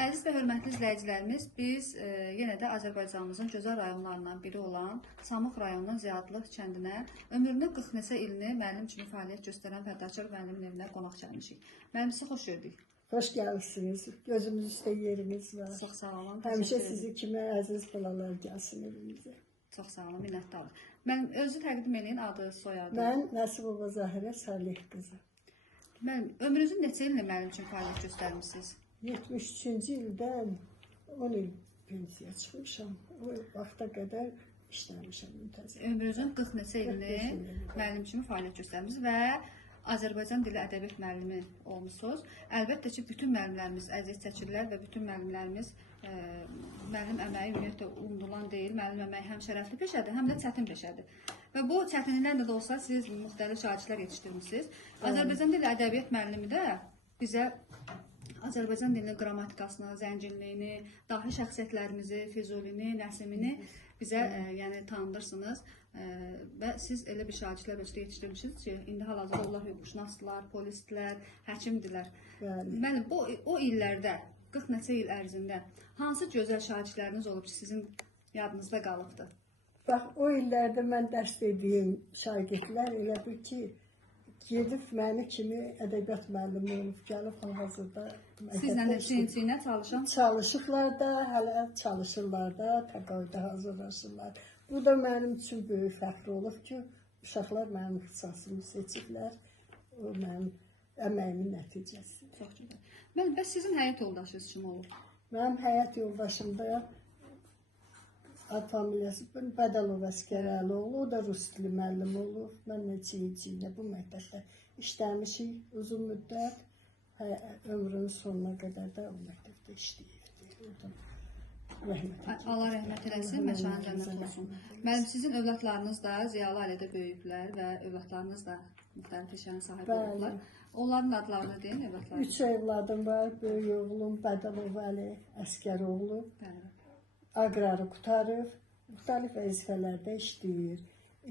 Əziz və hörmətli izləyicilərimiz, biz yenə də Azərbaycanımızın gözəl rayonlarından biri olan Samux rayonunun Ziyadlıq kəndinə ömrünün 40 neçə ilini müəllim kimi fəaliyyət göstərən Fərdakar müəllimin evinə qonaq gəlmişik. Müəllim, sizə xoş gördük. Hoş gəlmişsiniz. Gözümüz üstə yeriniz var. Çox sağ olun. Həmişə sizi kimi əziz balalar gəlsin evimizə. Çox sağ olun, minnətdarım. Mən özü təqdim edin, adı, soyadı. Mən Nəsibova Zahirə Salih qızı. Müəllim, ömrünüzün neçə ilini müəllim kimi fəaliyyət göstərmişsiniz? 73-cü ildən 10 il pensiya çıxmışam. O vaxta qədər işləmişəm müntəzəm. Ömrünüzün 40 neçə ilini müəllim kimi fəaliyyət göstərmişsiniz və Azərbaycan dili ədəbiyyat müəllimi olmuşsunuz. Əlbəttə ki, bütün müəllimlərimiz əziyyət çəkirlər və bütün müəllimlərimiz müəllim əməyi ümumiyyətlə unudulan deyil. Müəllim əməyi həm şərəfli peşədir, həm də çətin peşədir. Və bu çətinliklərlə də olsa siz müxtəlif şagirdlər yetişdirmişsiniz. Azərbaycan dili ədəbiyyat müəllimi də bizə Azərbaycan dilinin qrammatikasını, zənginliyini, dahi şəxsiyyətlərimizi, Füzulini, Nəsimini bizə yəni tanıdırsınız. Və siz elə bir şagirdlər özünüzə yetişdirmişsiniz ki, indi hal-hazırda onlar hüquqşünasdırlar, polisdilər, həkimdirlər. Müəllim, o illərdə, 40 neçə il ərzində hansı gözəl şagirdləriniz olub ki, sizin yadınızda qalıbdır? Bax, o illərdə mən dərs dediyim şagirdlər elə bir ki, gedib məni kimi ədəbiyyat müəllimi olub, gəlib hal-hazırda Sizlə də çiyin-çiyinə çalışan? Çalışıblar da, hələ çalışırlar da, təqaüdə hazırlaşırlar. Bu da mənim üçün böyük fəxr olub ki, uşaqlar mənim ixtisasımı seçiblər, o mənim əməyimin nəticəsi. Çox gözəl. Müəllim, bəs sizin həyat yoldaşınız kim olub? Mənim həyat yoldaşım da ad familiyası Bədəlov Əskərəloğlu, o da rus dili müəllimi olub. Mən neçə bu məktəbdə işləmişik uzun müddət, ömrünün sonuna qədər də o məktəbdə işləyirdi. Allah rəhmət eləsin, məkanı cənnət olsun. Müəllim, sizin övladlarınız da ziyalı ailədə böyüyüblər və övladlarınız da müxtəlif peşənin sahibi olublar. Onların adlarını deyin, övladlarınız. 3 övladım var, böyük oğlum Bədəlov Əli Əskəroğlu. Aqrarı qutarıb, müxtəlif vəzifələrdə işləyir.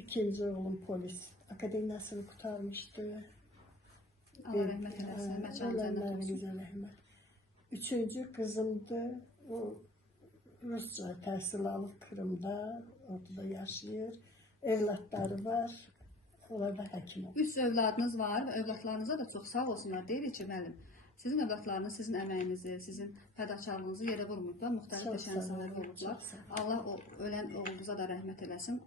İkinci oğlum polis akademiyasını qutarmışdı. Allah rəhmət eləsin, məkanı cənnət olsun. Üçüncü qızımdır, o Rusca təhsil alıb Kırımda, orada da yaşayır. Evlatları var, onlar da həkim olur. 3 övladınız var və övladlarınıza da çox sağ olsunlar. Deyirik ki, müəllim, sizin övladlarınız sizin əməyinizi, sizin fədakarlığınızı yerə vurmuyublar, müxtəlif peşənin sahibi olublar. Allah o ölən oğlunuza da rəhmət eləsin,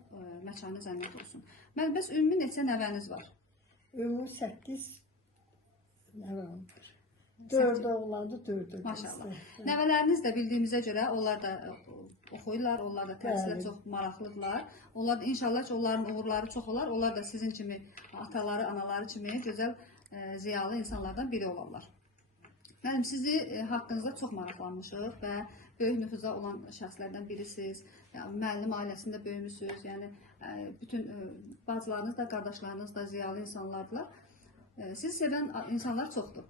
məkanı cənnət olsun. Müəllim, bəs ümumi neçə nəvəniz var? Ümumi 8 nəvəm var. 4 oğlandı, 4 Maşallah. Nəvələriniz də bildiyimizə görə onlar da oxuyurlar, onlar da təhsilə çox maraqlıdırlar. Onlar da inşallah ki, onların uğurları çox olar. Onlar da sizin kimi ataları, anaları kimi gözəl, ziyalı insanlardan biri olarlar. Müəllim, sizi haqqınızda çox maraqlanmışıq və böyük nüfuza olan şəxslərdən birisiniz. Yəni, müəllim ailəsində böyümüsünüz. Yəni, bütün bacılarınız da, qardaşlarınız da ziyalı insanlardılar. Sizi sevən insanlar çoxdur.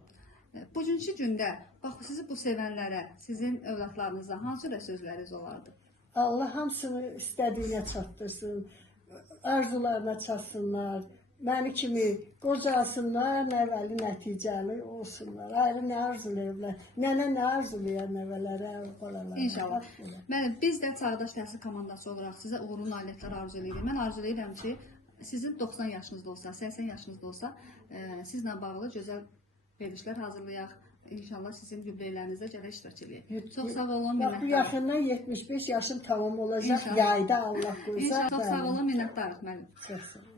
Bugünkü gündə, bax, sizi bu sevənlərə, sizin övladlarınıza hansı sözləriniz olardı? Allah hamısını istədiyinə çatdırsın, arzularına çatsınlar, məni kimi qocalsınlar, nəvəli, nəticəli olsunlar. Ayrı nə arzulayırlar, nənə nə arzulayır nəvələrə, balalara. İnşallah. Müəllim, biz də Çağdaş Təhsil komandası olaraq sizə uğurlu nailiyyətlər arzu edirik. Mən arzu edirəm ki, sizin 90 yaşınızda olsa, 80 yaşınızda olsa, sizlə bağlı gözəl verilişlər hazırlayaq. İnşallah sizin yubileylərinizdə gələ iştirak edək. Çox sağ olun, minnətdarıq. Bu yaxından 75 yaşım tamam olacaq, yayda Allah qoysa. Çox sağ olun, minnətdarıq müəllim. Çox sağ olun.